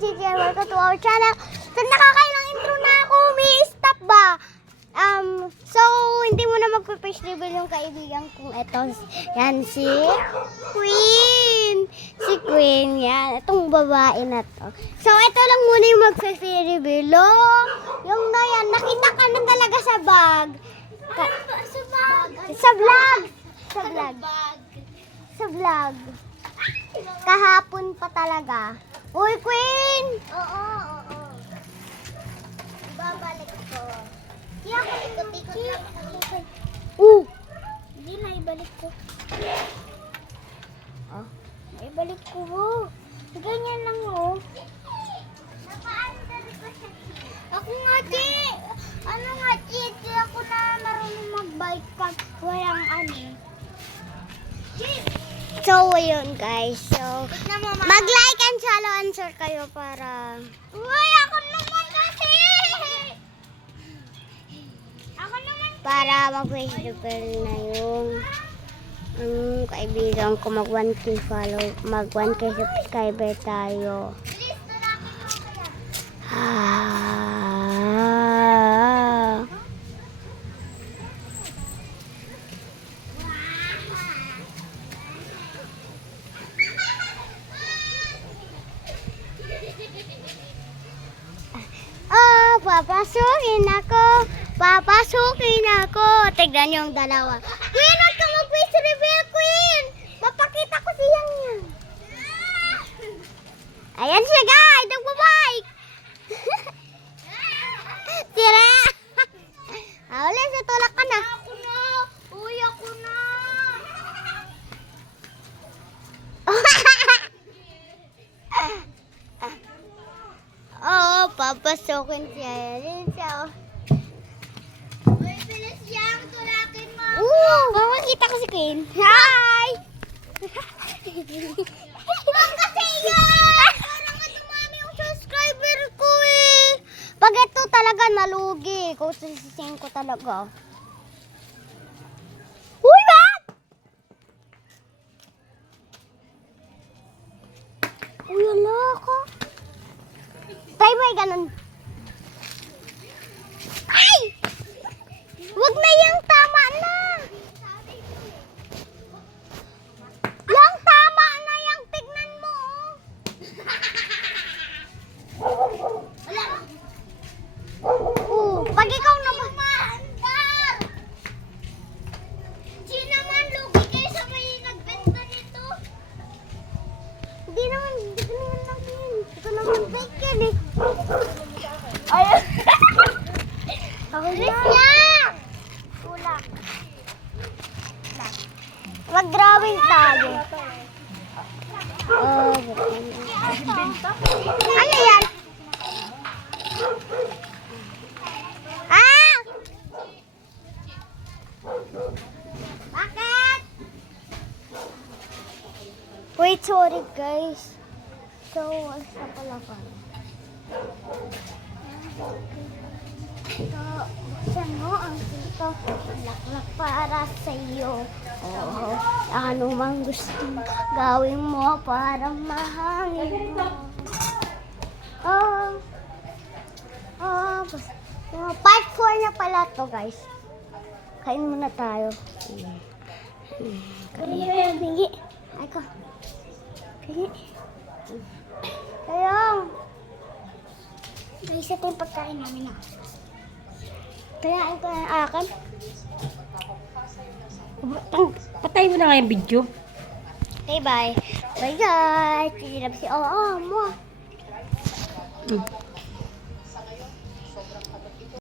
Gigi and welcome to our channel. So, nakakailang intro na ako. May stop ba? So, hindi mo na magpa-face reveal yung kaibigan kong ito. Yan, si Queen. Si Queen, yan. Itong babae na to. So, ito lang muna yung mag-face reveal. Yung na yan, nakita ka na talaga sa bag. Sa vlog. Sa vlog. Sa vlog. Kahapon pa talaga. Uy, Queen! Oo. Babalik ko. Hindi ako ikot-ikot lang. Hindi na, ibalik ko. Ibalik ko. Ganyan lang, Napaandar ko siya. Ako nga, Chi. Ano nga, Chi? Chi, ako na marunong mag-bike pag walang So, yun guys. So, mag-like and follow and share kayo para... Uy, ako naman kasi! Ako naman. Para mag-face reveal na yung kaibigan ko mag 1K follow, mag 1K subscriber tayo. Papasukin ako. Tignan yung dalawa. Queen, huwag ka mag-face reveal, Queen. Mapakita ko siyang yan. Ayan siya, guys. Nagbabike. Tira. Uli, tutulak ka na. Ako na. Uy, ako na. Oo, papasukin siya. Yan siya, makikita ko si Queen. Hi! Huwag kasi yan! Parang dumami yung subscriber ko Pag ito talaga nalugi, kung sisisihin ko talaga. Uy, ba't? Uy, ala ko. Try mo ganun. Ay! Huwag na yung tama na. Yung tama na yung tignan mo. Wala. Pag ikaw naman. Sino naman lugi kayo sa may nagbenta nito? Hindi naman lang yun. Ito naman fake yan Ayun. Ako lang. Tulak. Mag-drawing tayo. Ano yan? Bakit? Wait, sorry guys. So, sa pala pa. Ito, buksan mo ang pinto. Laklak para sa iyo. Oo. Ano mang gustong gawin mo para mahangin mo. Part 4 na pala to guys. Kain muna tayo. Hingi. Ay ko. Hingi. Kayong. Guys, ito yung pagkain namin Kaya ko na akin. Patay mo na nga yung video. Okay, bye. Bye guys. Silap si mo.